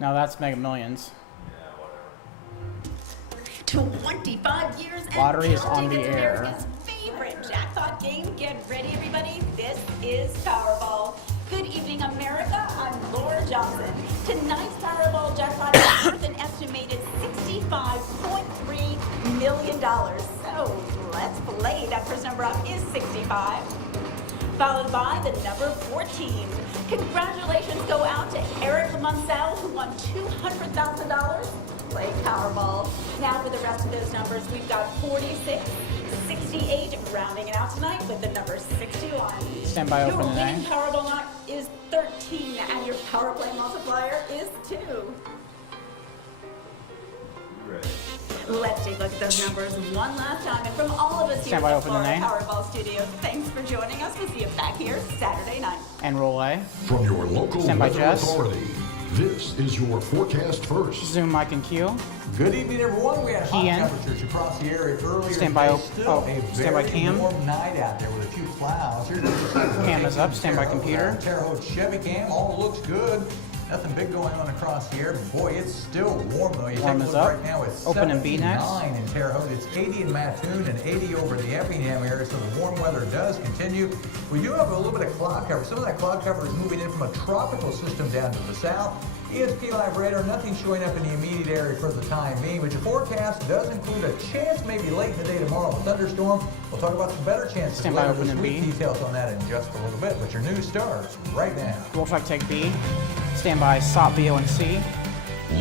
No, that's Mega Millions. 25 years Lottery and is on counting. the It's air. America's favorite jackpot game. Get ready, everybody. This is Powerball. Good evening, America. I'm Laura Johnson. Tonight's Powerball jackpot is worth an estimated $65.3 million. So let's play. That first number up is 65. Followed by the number 14. Congratulations go out to Eric Munsell, who won $200,000. Play Powerball. Now for the rest of those numbers, we've got 46, 68, rounding it out tonight with the number 61. Stand by, open Your the winning name. Powerball night is 13, and your Power Play multiplier is 2. Let's take a look at those numbers one last time. And from all of us here Stand by, at the open the Florida name. Powerball Studios, thanks for joining us. We'll see you back here Saturday night. And roll A. From your local Stand by, weather Jess. authority, this is your forecast first. Zoom, Mike, and Q. Good evening, everyone. We had hot Key in. temperatures across the area earlier. Stand by, today. Still a stand by, very Cam. warm night out there with a few clouds. Here's Cam is up. Stand by, Terre Haute, computer. Terre Haute Chevy Cam. All looks good. Nothing big going on across the air. But boy, it's still warm though. You Warm take a is look up. right now. It's Open and B next. 79 in Terre Haute. It's 80 in Mattoon and 80 over the Effingham area. So the warm weather does continue. We do have a little bit of cloud cover. Some of that cloud cover is moving in from a tropical system down to the south. ESP Live radar, nothing showing up in the immediate area for the time being, but your forecast does include a chance maybe late in the day tomorrow of a thunderstorm. We'll talk about some better chances Stand by, later open this and week. B. Details on that in just a little bit, but your news starts right now. Roll track, take B. Stand by, SOP, BO, and C.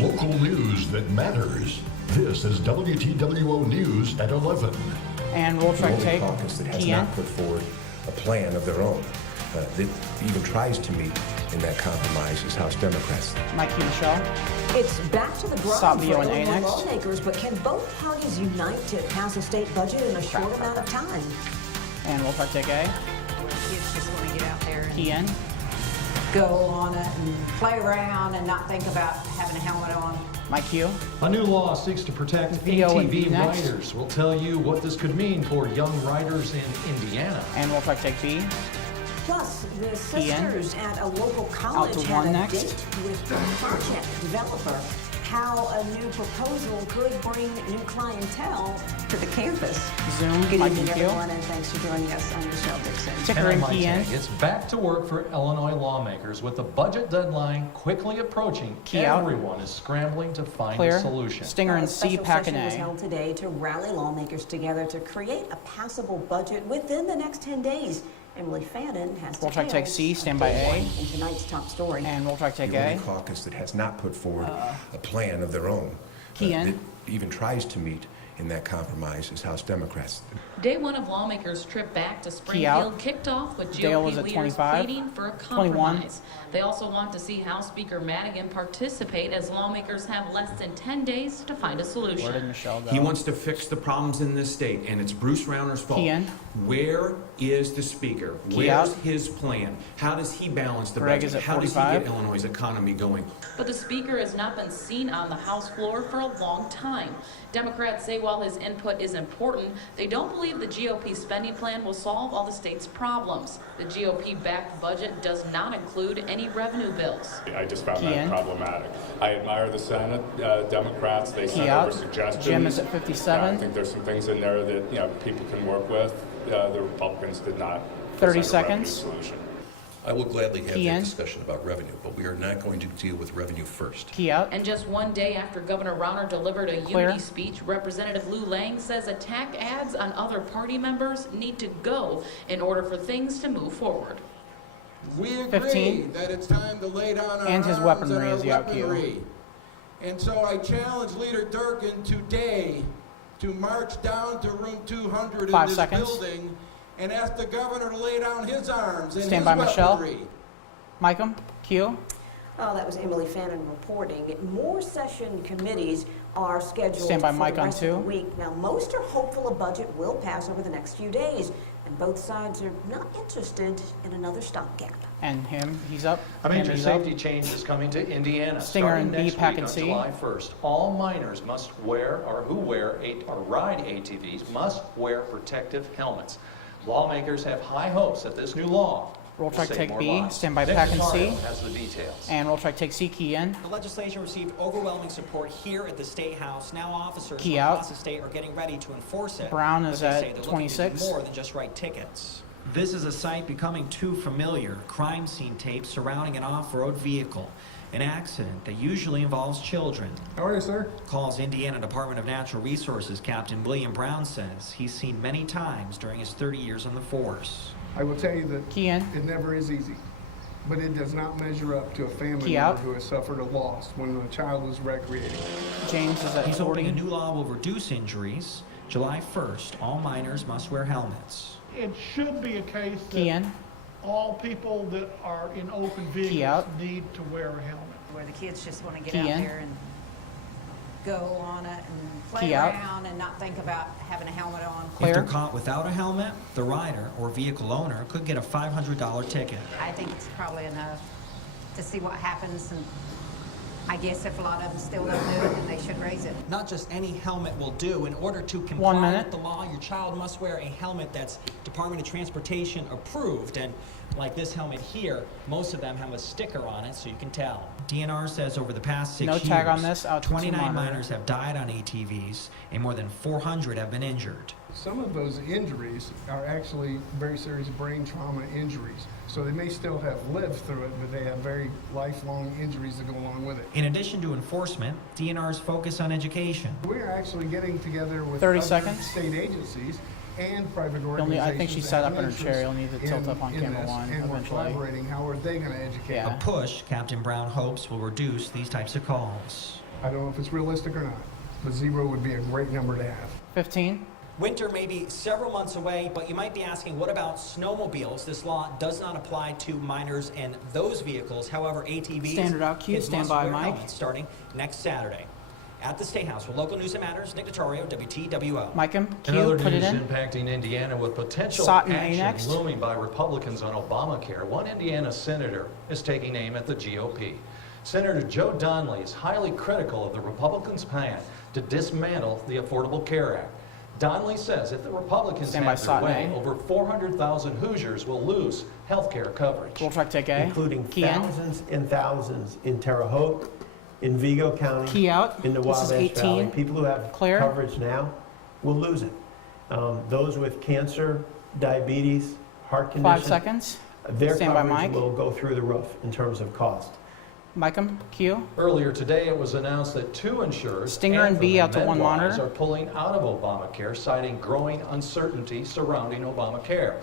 Local news that matters. This is WTWO News at 11. And roll The track, only take caucus that has Key in. not put forward a plan of their own that even tries to meet in that compromise is House Democrats. Mike, Q, Michelle. It's back to the Stop grind VO for and A Illinois next. lawmakers, but can both parties unite to pass a state budget in a short amount of time? And roll track, take A. Kids just want to get out there and Key in. go on it and play around and not think about having a helmet on. Mike, Q. A new law seeks to protect VO and B ATV next. riders. We'll tell you what this could mean for young riders in Indiana. And roll track, take B. Plus, the Key in. sisters at a local Out college to had one a next. date with the project developer. How a new proposal could bring new clientele to the campus. Zoom, Good Mike, evening, and Q. everyone, and thanks for joining us. I'm Michelle Dixon. Ticker and I key might in. say, it's back to work for Illinois lawmakers with the budget deadline quickly approaching. Key out. Everyone is scrambling to find Clear. a solution. Stinger A and C, special pack and session was A. held today to rally lawmakers together to create a passable budget within the next 10 days. Emily Fannin has Roll track, take details C, of stand by day A. one in tonight's top story. And roll track, take The only A. caucus that has not put forward a plan of their own Key in. that even tries to meet in that compromise is House Democrats. Day one of lawmakers' trip back to Key out. Springfield kicked off with Dale GOP is at leaders 25. pleading for a 21. compromise. They also want to see House Speaker Madigan participate as lawmakers have less than 10 days to find a Where solution. did Michelle go? He wants to fix the problems in this state, and it's Bruce Rauner's fault. Key in. Where is the speaker? Key Where's out. his plan? How does he balance the Greg budget? is at How does he 45. get Illinois' economy going? But the speaker has not been seen on the House floor for a long time. Democrats say while his input is important, they don't believe the GOP spending plan will solve all the state's problems. The GOP-backed budget does not include any revenue bills. I just found Key that in. problematic. I admire the Senate Democrats. They Key sent out. over suggestions. Jim is at I 57. think there's some things in there that people can work with. The Republicans did not. 30 present a revenue seconds. solution. I will gladly have Key that in. discussion about revenue, but we are not going to deal with revenue first. Key out. And just one day after Governor Rauner delivered a Clear. unity speech, Representative Lou Lang says attack ads on other party members need to go in order for things to move forward. We agree 15. that it's time to lay down our And his arms weaponry and our is the out cue. weaponry. And so I challenge Leader Durkin today to march down to room 200 5 in this seconds. building and ask the governor to lay down his arms and Stand his by, Michelle. weaponry. Micah, Q. Oh, that was Emily Fannin reporting. More session committees are scheduled Stand by, for Mike, the on rest of the 2. week. Now, most are hopeful a budget will pass over the next few days, and both sides are not interested in another stopgap. And him, he's up. A Him, major he's up. safety change is coming to Indiana. Stinger Starting and B, next pack week and on C. July 1st, all minors must wear, or who wear or ride ATVs, must wear protective helmets. Lawmakers have high hopes that this new law Roll track Save take more B. lives. Stand by Nick pack and Notaro C. has the details. And roll track take C. Key in. The legislation received overwhelming support here at the State House. Now officers Key from out. across the state are getting ready to enforce it. Brown But is they at say they're looking to do 26. more than just write tickets. This is a sight becoming too familiar. Crime scene tape surrounding an off-road vehicle. An accident that usually involves children. How are you, sir? Calls Indiana Department of Natural Resources Captain William Brown says he's seen many times during his 30 years on the force. I will tell you that Key in. it never is easy, but it does not measure up to a family Key member out. who has suffered a loss when a child is recreating. James is at He's 40. hoping a new law will reduce injuries. July 1st, all minors must wear helmets. It should be a case Key that in. all people that are in open Key vehicles out. need to wear a helmet. Where the kids just want to get Key out in. there and go on it and play Key out. around and not think about having a helmet on. If Clear. they're caught without a helmet, the rider or vehicle owner could get a $500 ticket. I think it's probably enough to see what happens, and I guess if a lot of them still don't do it, then they should raise it. Not just any helmet will do. In order to 1 comply minute. with the law, your child must wear a helmet that's Department of Transportation approved. And like this helmet here, most of them have a sticker on it so you can tell. DNR says over the past 6 No years, tag on this, out to 29 monitor. minors have died on ATVs and more than 400 have been injured. Some of those injuries are actually very serious brain trauma injuries. So they may still have lived through it, but they have very lifelong injuries that go along with it. In addition to enforcement, DNR's focus on education. We're actually getting together with 30 other seconds. state agencies and private You'll organizations. need- I think she sat that up in her have chair. You'll need to interest tilt up on in camera this, one and we're eventually. collaborating. How are they going to educate? Yeah. A push, Captain Brown hopes, will reduce these types of calls. I don't know if it's realistic or not, but 0 would be a great number to have. 15. Winter may be several months away, but you might be asking, what about snowmobiles? This law does not apply to minors and those vehicles. However, ATVs Standard out cue, kids stand must by, wear Mike. helmets starting next Saturday. At the State House, with Local News that Matters, Nick Notario, WTWO. Micah, In Q, other put it news in. impacting Indiana with potential Sutton, A action next. looming by Republicans on Obamacare, one Indiana senator is taking aim at the GOP. Senator Joe Donnelly is highly critical of the Republicans' plan to dismantle the Affordable Care Act. Donnelly says if the Republicans Stand by, have their Sutton, way, A. over 400,000 Hoosiers will lose health care coverage. Roll track take A. Including Key in. thousands and thousands in Terre Haute, in Vigo County, Key out. in the This is Wabash 18. Valley. People who have Clear. coverage now will lose it. Those with cancer, diabetes, heart 5 condition, seconds. their Stand by, coverage Mike. will go through the roof in terms of cost. Micah, Q. Earlier today, it was announced that 2 insurers, Stinger and B Anthem out to one MedWise, monitor. are pulling out of Obamacare, citing growing uncertainty surrounding Obamacare.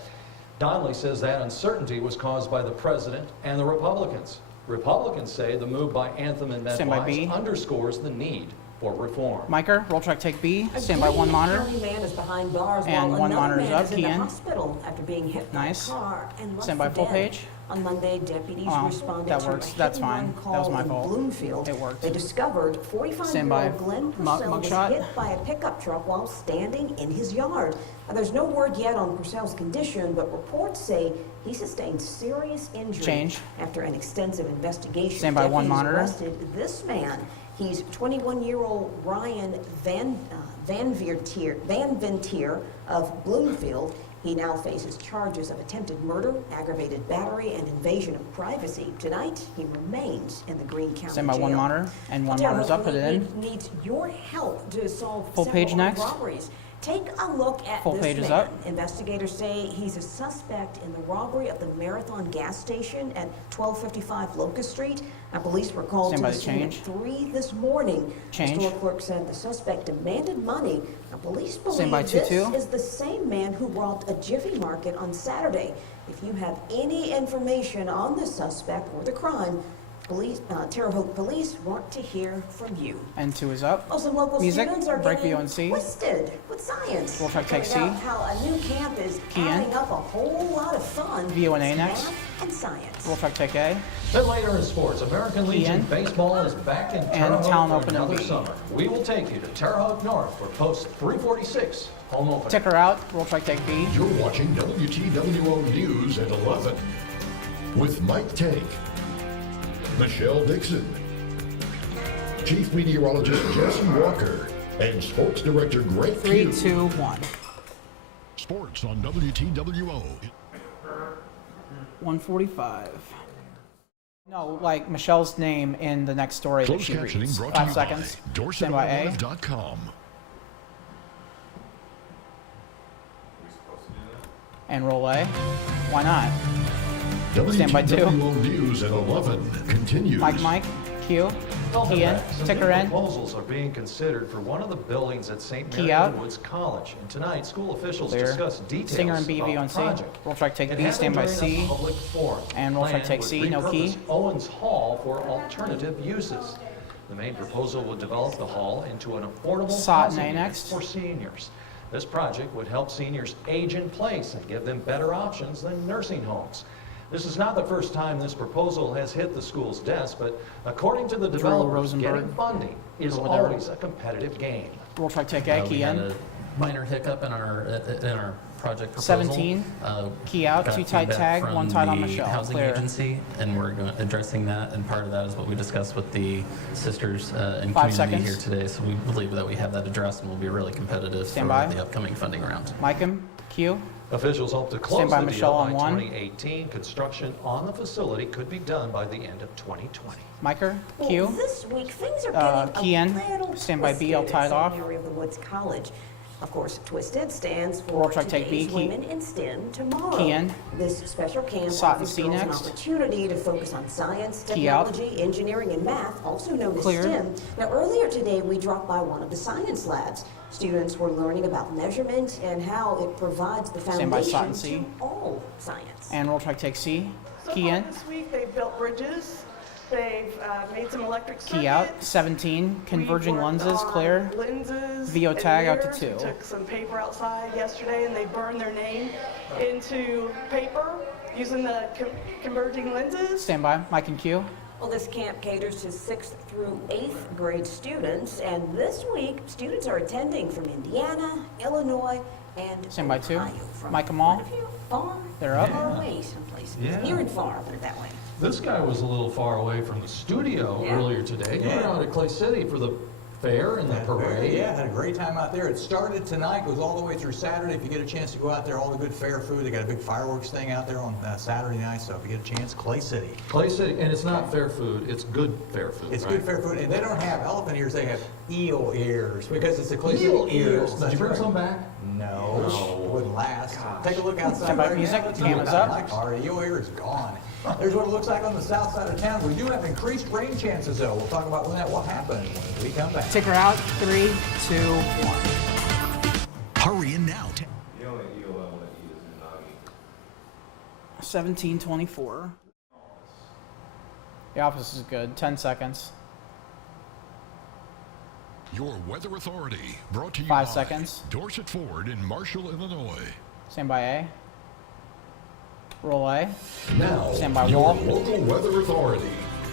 Donnelly says that uncertainty was caused by the president and the Republicans. Republicans say the move by Anthem and Stand by, B. MedWise underscores the need for reform. Micah, roll track take B. Stand by, one monitor. A man is behind bars And while one another monitor's man up, is in key the in. hospital after being hit Nice. by a car and left Stand by, for full dead. page. On Monday, deputies Oh, responded that to works. a That's hit and fine. run That call was my in fault. Bloomfield. It worked. They discovered Stand by. 45-year-old Glenn Mug Purcell was shot. hit by a pickup truck while standing in his yard. Now, there's no word yet on Purcell's condition, but reports say he sustained serious injury Change. after an extensive investigation. Stand by, one Deputies monitor. arrested this man. He's 21-year-old Ryan Van Ventier of Bloomfield. He now faces charges of attempted murder, aggravated battery, and invasion of privacy. Tonight, he remains in the Greene County Stand by, jail. one monitor. And one monitor's up, put it in. Needs your help to solve Full page several armed next. robberies. Take a look at Full this page is man. up. Investigators say he's a suspect in the robbery of the Marathon gas station at 1255 Locust Street. Now, police were called Stand to by the the scene at change. 3 this morning. Change. The store clerk said the suspect demanded money. Now, police Stand by, believe this 2-2. is the same man who robbed a Jiffy Market on Saturday. If you have any information on the suspect or the crime, Terre Haute police want to hear from you. And 2 is up. Well, some local Music, students are break getting BONC. twisted with science. Roll track take Figuring C. out how a new camp is Key in. adding up a whole lot of fun. VONA with next. Math and science. Roll track take A. Then later in sports, American Legion Ian. Baseball is back in Terre And Haute Town for Open another and B. summer. We will take you to Terre Haute North for post 346 home opener. Ticker out. Roll track take B. You're watching WTWO News at 11 with Mike Tank, Michelle Dixon, Chief Meteorologist Jesse Walker, and Sports Director Greg 3, Q. 2, 1. Sports on WTWO. 1:45. No, like Michelle's name in the next story that Closed she captioning reads. brought 5 to you seconds. by Stand by A. DorsetAutomotive.com. And roll A. Why not? Stand by 2. WTWO News at 11 continues. Mike, Q, key in, Some ticker new in. proposals are being considered for one of the buildings at St. Key Mary out. Woods College. And tonight, school officials Clear. discuss details Singer and about the BV on C. project. Roll track take It B, happened stand by during C. a public forum. And roll track Plan take would C, no key. repurpose Owens Hall for alternative uses. The main proposal would develop the hall into an affordable Sot and housing A unit next. for seniors. This project would help seniors age in place and give them better options than nursing homes. This is not the first time this proposal has hit the school's desk, but according to the developers, Rosenberg. getting funding is Over there. always a competitive game. Roll track take A, We key had in. a minor hiccup in our project proposal. 17, key out, got 2 tight feedback tag, from 1 tight on the Michelle. Housing Clear. agency, and we're addressing that, and part of that is what we discussed with the sisters in 5 community seconds. here today. So we believe that we have that addressed, and we'll be really competitive Stand for by. the upcoming funding round. Micah, Q. Officials hope to close Stand by the Michelle deal on by 1. 2018. Construction on the facility could be done by the end of 2020. Micah, Well, Q. this week things are getting key in. a little Stand by B, twisted I'll at tie it St. off. Mary of the Woods College. Of course, Twisted stands Roll for track take B, Today's key- Women in STEM Tomorrow. Key in. This special camp Sot and offers C girls an next. opportunity to focus on science, Key out. technology, engineering, and math, also known Clear. as STEM. Now, earlier today, we dropped by one of the science labs. Students were learning about measurement and how it provides the Stand by Sot foundation and C. to all science. And roll track take C, So key far in. this week, they've built bridges, they've made some electric circuits. Key out, 17, converging We've worked lenses, on clear. lenses VO and tag out to mirrors. 2. We took some paper outside yesterday and they burned their name into paper using the converging lenses. Stand by, Mike and Q. Well, this camp caters to 6th through 8th grade students, and this week, students are attending from Indiana, Illinois, and Stand by 2. Ohio. From Mike and Mall. far, They're up. far away some places. Yeah. Near and far, put it that way. This guy was a little far away from the studio Yeah. earlier today. You were Yeah. out at Clay City for the fair and the parade. Yeah, had a great time out there. It started tonight, goes all the way through Saturday. If you get a chance to go out there, all the good fair food. They got a big fireworks thing out there on Saturday night, so if you get a chance, Clay City. Clay City, and it's not fair food, it's good fair food, It's right? good fair food, and they don't have elephant ears, they have eel ears, because it's the Clay City Eel eels. ears. Did That's you bring right. some back? No, wouldn't last. Take a look outside Stand by right music, now. It's cameras not up. My car, the eel ear is gone. There's what it looks like on the south side of town. We do have increased rain chances, though. We'll talk about when that will happen when we come back. Ticker out, 3, 2, 1. Hurry in now. 17:24. The office is good. 10 seconds. Your Weather Authority, brought to you 5 by seconds. Dorset Ford in Marshall, Illinois. Stand by A. Roll A. Now, Stand by your Wall. local Weather Authority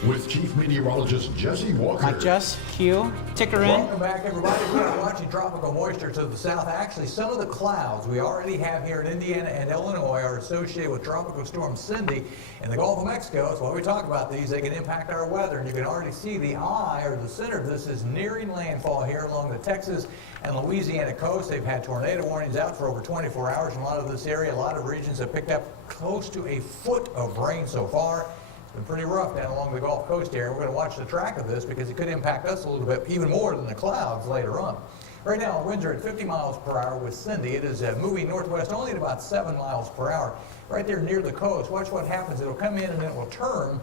with Chief Meteorologist Jesse Walker. Mike Jess, Q. Ticker in. Welcome back, everybody. We are watching tropical moisture to the south. Actually, some of the clouds we already have here in Indiana and Illinois are associated with Tropical Storm Cindy in the Gulf of Mexico. So when we talk about these, they can impact our weather. And you can already see the eye, or the center of this, is nearing landfall here along the Texas and Louisiana coast. They've had tornado warnings out for over 24 hours in a lot of this area. A lot of regions have picked up close to a foot of rain so far. It's been pretty rough down along the Gulf Coast area. We're going to watch the track of this because it could impact us a little bit, even more than the clouds later on. Right now, winds are at 50 miles per hour with Cindy. It is moving northwest only at about 7 miles per hour. Right there near the coast. Watch what happens. It'll come in and then it will turn,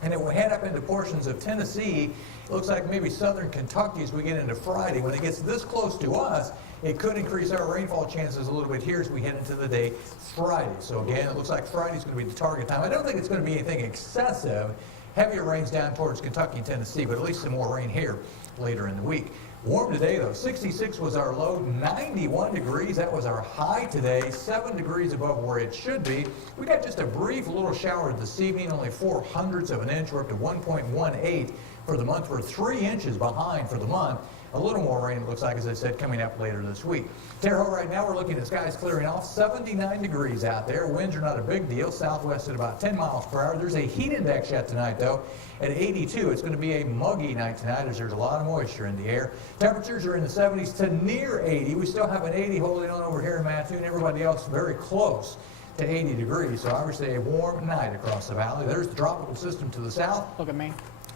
and it will head up into portions of Tennessee. It looks like maybe southern Kentucky as we get into Friday. When it gets this close to us, it could increase our rainfall chances a little bit here as we head into the day Friday. So again, it looks like Friday's going to be the target time. I don't think it's going to be anything excessive. Heavier rains down towards Kentucky and Tennessee, but at least some more rain here later in the week. Warm today though, 66 was our low, 91 degrees, that was our high today, 7 degrees above where it should be. We got just a brief little shower this evening, only 0.04 of an inch, we're up to 1.18 for the month. We're 3 inches behind for the month. A little more rain, it looks like, as I said, coming up later this week. Terre Haute right now, we're looking at skies clearing off, 79 degrees out there. Winds are not a big deal, southwest at about 10 miles per hour. There's a heat index yet tonight, though, at 82. It's going to be a muggy night tonight as there's a lot of moisture in the air. Temperatures are in the 70s to near 80. We still have an 80 holding on over here in Mattoon. Everybody else very close to 80 degrees. So obviously a warm night across the valley. There's the tropical system to the south. Look at me.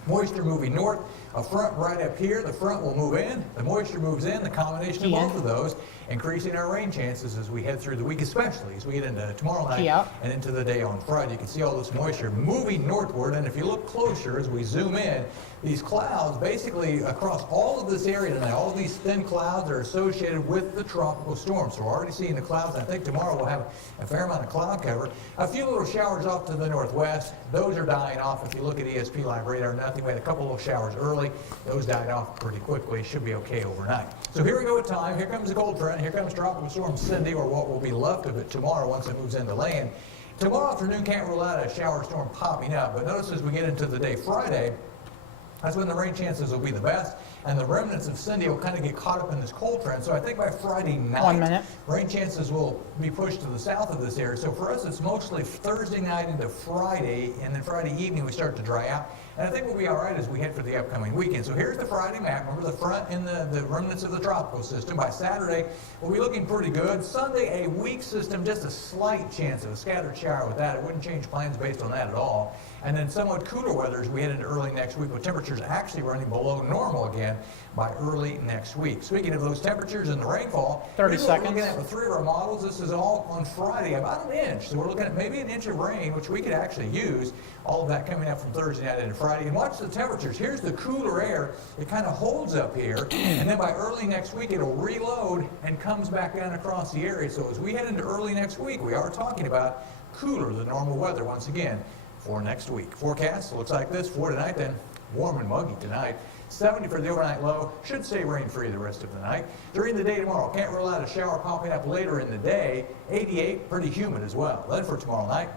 Moisture moving north, a front right up here. The front will move in, the moisture moves in, the combination of both of those increasing our rain chances as we head through the week, especially as we get into tomorrow night and into the day on Friday. You can see all this moisture moving northward, and if you look closer as we zoom in, these clouds basically across all of this area tonight, all of these thin clouds are associated with the tropical storm. So we're already seeing the clouds. I think tomorrow we'll have a fair amount of cloud cover. A few little showers off to the northwest. Those are dying off. If you look at ESP Live radar, nothing. We had a couple little showers early. Those died off pretty quickly. Should be okay overnight. So here we go with time. Here comes the cold front. Here comes Tropical Storm Cindy, or what will be left of it tomorrow once it moves into land. Tomorrow afternoon, can't rule out a shower storm popping up, but notice as we get into the day Friday, that's when the rain chances will be the best, and the remnants of Cindy will kind of get caught up in this cold front. So I think by Friday night, rain chances will be pushed to the south of this area. So for us, it's mostly Thursday night into Friday, and then Friday evening we start to dry out. And I think we'll be all right as we head for the upcoming weekend. So here's the Friday map. Remember the front and the remnants of the tropical system. By Saturday, we'll be looking pretty good. Sunday, a weak system, just a slight chance of a scattered shower with that. It wouldn't change plans based on that at all. And then somewhat cooler weather as we head into early next week, with temperatures actually running below normal again by early next week. Speaking of those temperatures and the rainfall, 30 we're seconds. looking at with 3 of our models. This is all on Friday, about an inch. So we're looking at maybe an inch of rain, which we could actually use. All of that coming up from Thursday night into Friday. And watch the temperatures. Here's the cooler air. It kind of holds up here. And then by early next week, it'll reload and comes back down across the area. So as we head into early next week, we are talking about cooler than normal weather once again for next week. Forecast looks like this for tonight, then warm and muggy tonight. 70 for the overnight low. Should stay rain-free the rest of the night. During the day tomorrow, can't rule out a shower popping up later in the day. 88, pretty humid as well. Then for tomorrow night,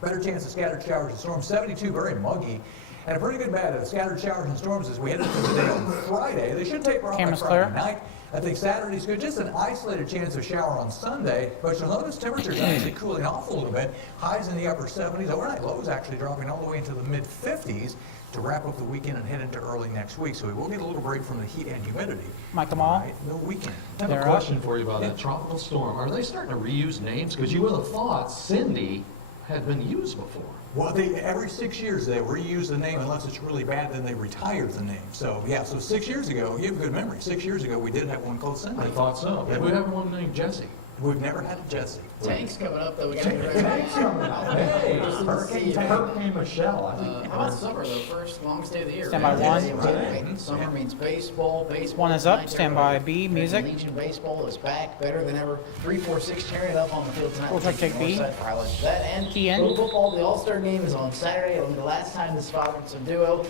better chance of scattered showers and storms. 72, very muggy. And a pretty good bet of scattered showers and storms as we head into the day on Friday. They should taper off by Friday night. I think Saturday's good. Just an isolated chance of shower on Sunday, but you'll notice temperatures actually cooling off a little bit. Highs in the upper 70s. Overnight lows actually dropping all the way into the mid-50s to wrap up the weekend and head into early next week. So we will get a little break from the heat and humidity. Michael Mall. The weekend. I have a question for you about that tropical storm. Are they starting to reuse names? Because you would have thought Cindy had been used before. Well, every 6 years they reuse the name unless it's really bad, then they retire the name. So, yeah, so 6 years ago, you have a good memory. 6 years ago, we did have one called Cindy. I thought so. Yeah, we have one named Jesse. We've never had a Jesse. Tank's coming up, though. We got to get ready. Tank's coming up. Hey, Hurricane Michelle. How about summer, the first longest day of the year? Stand by one. Right. Summer means baseball. One is up. Stand by B. Music. Legion baseball is back, better than ever. 3-4-6 tearing it up on the field tonight. We'll take B. That and Key in. Little football. The All-Star game is on Saturday. It'll be the last time this father-son duo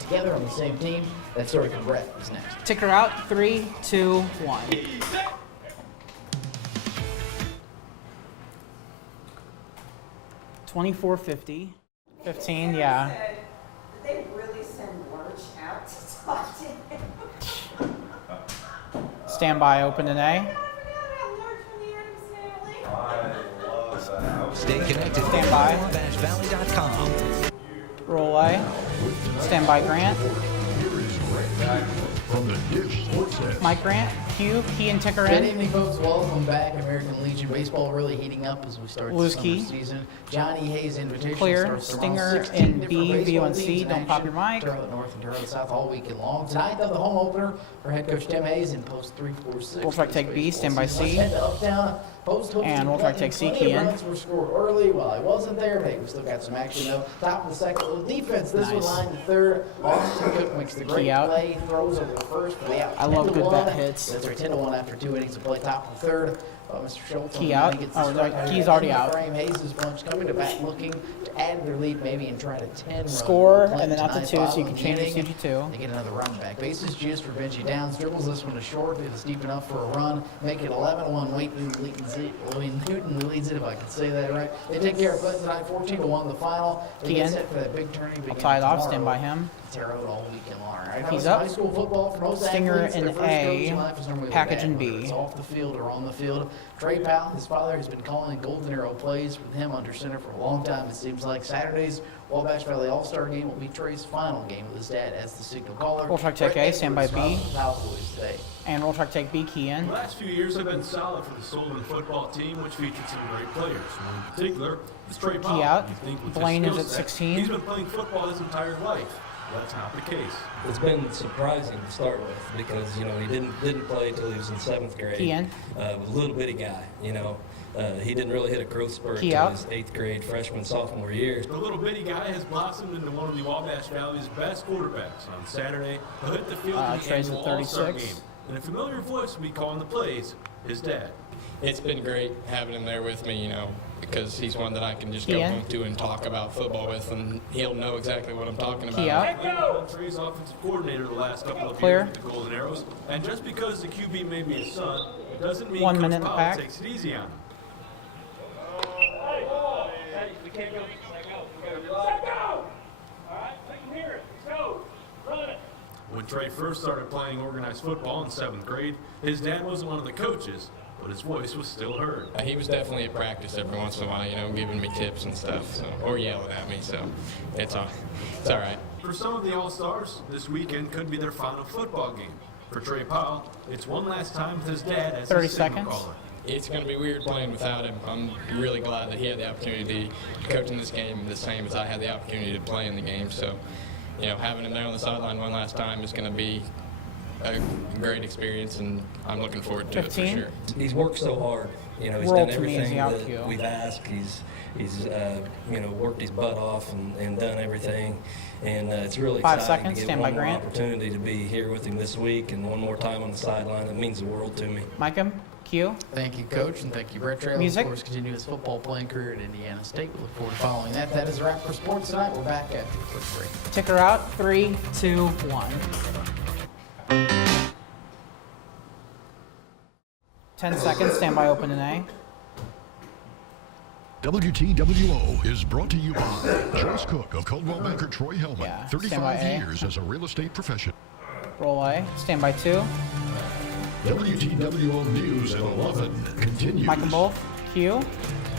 together on the same team. That story from Brett is next. Ticker out. 3, 2, 1. $24.50. 15, yeah. Did they really send Lurch out to talk to him? Standby open today. Stay connected. Standby. Valley.com. Roll A. Standby Grant. From the Dish Sports Desk. Mike Grant. Q. Key and ticker Good in. evening, folks. Welcome back. American Legion baseball really heating up as we start Lose the key. summer season. Johnny Hayes Invitational Clear. starts tomorrow. Stinger 16 in different B, baseball B1C. teams in Don't pop your action. mic. Charlotte North and Charlotte South all weekend long. Tonight, though, the home opener for head coach Tim Hayes in post 3-4-6. We'll try to take B. Stand by C. Let's head to Uptown. Post And we'll try to take C key in. Runs were scored early while I wasn't there. Hey, we still got some action though. Top of the second, little defense. This one Nice. line to third. Austin Cook makes the great Key out. play. Throws over the first. I love good bat hits. That's right, 10-1 after 2 innings of play. Top of the third. Mr. Schultz. Key on the out. line gets Oh, the strike. key's already out. Frame Hayes' bunch coming to bat looking to add their lead maybe and try to 10 Score, run and then out to 2, so you can change it to to 2. They get another run back. Bases juiced for Benji Downs. Dribbles this one to short. It is deep enough for a run. Make it 11-1. Newton leads it, if I can say that right. They take care of Clinton tonight, 14-1 the final. They Key get in. set for that big turning. I'll tie it off. Stand by him. Tear out all weekend long. All right, He's how up. about some high school football for most Stinger athletes? in Their first A, coach in life is normally the package bad in whether B. it's off the field or on the field. Trey Powell, his father, has been calling Golden Arrow plays with him under center for a long time. It seems like Saturdays Wabash Valley All-Star Game will be Trey's final game with his dad as the signal caller. Roll track take A, stand by B. Cowboys today. And roll track take B, key in. The last few years have been solid for the Solon football team, which featured some great players. One in particular is Trey Powell. Key out. You think with his Blaine is skill at set, 16. He's been playing football his entire life. That's not the case. It's been surprising to start with because, you know, he didn't play until he was in 7th grade. Key in. Was a little bitty guy, you know. He didn't really hit a growth spurt Key until out. his 8th grade, freshman, sophomore year. The little bitty guy has blossomed into one of the Wabash Valley's best quarterbacks. On Saturday, he'll hit the field in the Trey's annual at All-Star 36. game. And a familiar voice will be calling the plays, his dad. It's been great having him there with me, you know, because he's one that I can just Key go in. home to and talk about football with, and he'll know exactly what I'm talking about. Key out. Trey's offensive coordinator the last couple of Clear. years with the Golden Arrows. And just because the QB may be his son, it doesn't mean 1 Coach minute in the Powell pack. takes it easy on him. We can't go. When Trey first started playing organized football in 7th grade, his dad wasn't one of the coaches, but his voice was still heard. He was definitely at practice every once in a while, you know, giving me tips and stuff, so, or yelling at me, so it's all right. For some of the All-Stars, this weekend could be their final football game. For Trey Powell, it's one last time with his dad as 30 his signal seconds. caller. It's going to be weird playing without him. I'm really glad that he had the opportunity to coach in this game the same as I had the opportunity to play in the game. So, you know, having him there on the sideline one last time is going to be a great experience, and I'm looking forward to it for 15. sure. He's worked so hard. You know, he's Roll done to me as everything the out that cue. we've asked. He's you know, worked his butt off and done everything. And it's really 5 exciting seconds, to get stand by one more Grant. opportunity to be here with him this week and one more time on the sideline. It means the world to me. Micah, cue. Thank you, Coach, and thank you, Brett Trail. Music. Of course, continue his football playing career at Indiana State. We look forward to following that. That is a wrap for sports tonight. We're back after a quick break. Ticker out. 3, 2, 1. 10 seconds, stand by open and A. WTWO is brought to you by Joyce Cook of Coldwell Banker Troy Hellman. Yeah, 35 stand by A. years as a real estate professional. Roll A. Stand by 2. WTWO News at 11 continues. Micah Wolf, Q.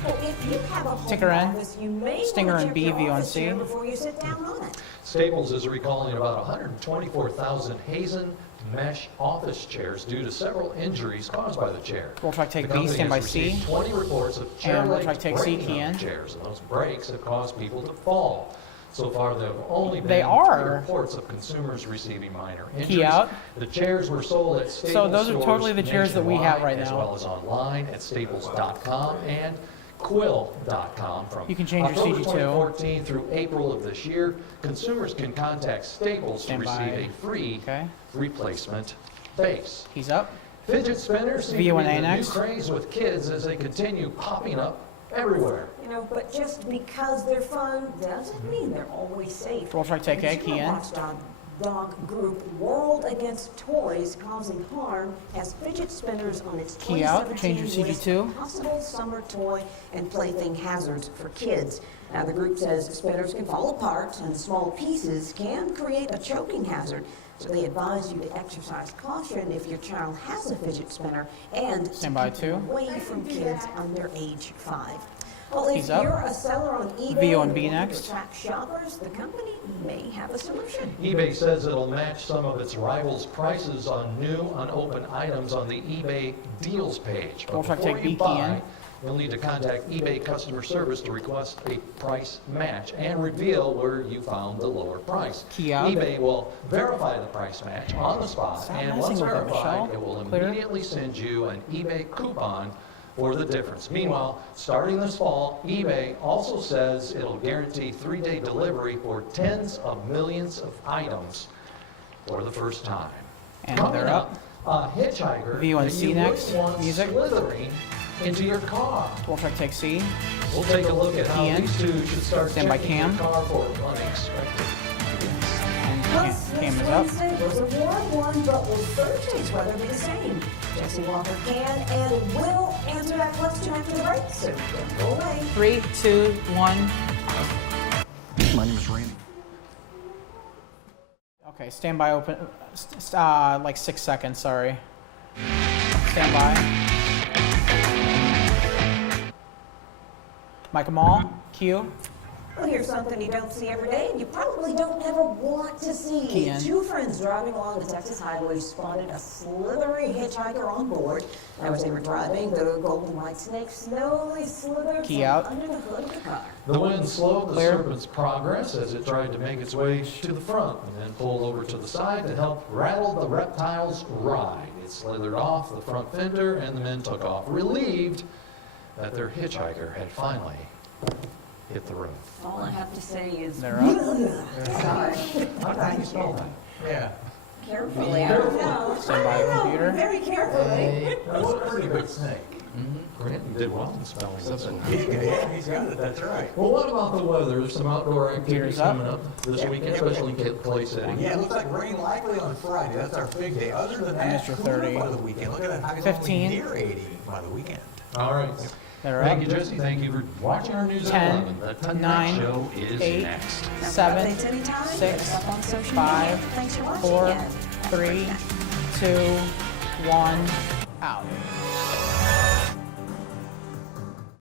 Well, if you have a home Ticker in. office, you may Stinger want to and check B, your V on office C. chair before you sit down on it. Staples is recalling about 124,000 Hazen mesh office chairs due to several injuries caused by the chair. Roll track take The B, company stand by has received C. 20 reports of chair And roll legs track take C, breaking key on in. chairs, and those breaks have caused people to fall. So far, there have only been They 3 are. reports of consumers receiving minor injuries. Key out. The chairs were sold at Staples So those are stores totally the chairs that we have right nationwide, as now. well as online at staples.com and quill.com. From You can change your October CG2. 2014 through April of this year, consumers can contact Staples Stand to receive by. a free Okay. replacement base. He's up. Fidget spinners seem to be V1A the new next. craze with kids as they continue popping up everywhere. You know, but just because they're fun doesn't mean they're always safe. Roll track take A, key in. Watchdog group World Against Toys Causing Harm has fidget spinners on its Key out, 2017 change your list CG2. of possible summer toy and plaything hazards for kids. Now, the group says spinners can fall apart and small pieces can create a choking hazard. So they advise you to exercise caution if your child has a fidget spinner and to Stand by keep them 2. away from kids under age 5. Well, if He's up. you're a seller on eBay VO and and B looking next. to attract shoppers, the company may have a solution. eBay says it'll match some of its rivals' prices on new unopened items on the eBay deals page. But Roll track before take you B, key in. buy, you'll need to contact eBay customer service to request a price match and reveal where you found the lower price. Key out. eBay will verify the price match on the spot, Stop and messing once with it, verified, Michelle. it will Clear. immediately send you an eBay coupon for the difference. Meanwhile, starting this fall, eBay also says it'll guarantee 3-day delivery for tens of millions of items for the first time. And Coming they're up. A hitchhiker V1C that you next. wouldn't want Music. slithering into your car. Roll track take C. We'll take a look at how Key in. these two should start Stand by checking Cam. your car for unexpected. And Plus, Cam this is up. Wednesday was a warm one, but will Thursday's weather be the same? Jesse Walker can and will answer that question after the break, so don't go away. 3, 2, 1. My name is Randy. Okay, stand by open. Like 6 seconds, sorry. Stand by. Micah Mall, Q. Well, here's something you don't see every day, and you probably don't ever want to see. Kian. Two friends driving along the Texas highway spotted a slithery hitchhiker on board. Now, as they were driving, the golden white snake slowly slithered Key from out. under the hood of the car. The wind slowed the Clear. serpent's progress as it tried to make its way to the front and then pulled over to the side to help rattle the reptile's ride. It slithered off the front fender and the men took off, relieved that their hitchhiker had finally hit the road. All I have to say is, They're up. sorry. How do you spell that? Yeah. Carefully, I don't know. Stand by I don't know, computer. very carefully. That was a pretty big snake. Grant did well in spelling. Yeah, he's got it, that's right. Well, what about the weather? There's some outdoor activities Computer's up. coming up this weekend, especially in Clay City. Yeah, it looks like rain likely on Friday. That's our big day. Other than that, Mr. cooler 30. by the weekend. Look at that. Highs 15. only near 80 by the weekend. All right. They're Thank up. you, Jesse. Thank you for watching our news 10, at 11. The Tonight 9, Show is 8, next. 7, Updates anytime. 6, Hit us up on social media. 5, Thanks for watching. 4, and have a 3, great night. 2, 1, out.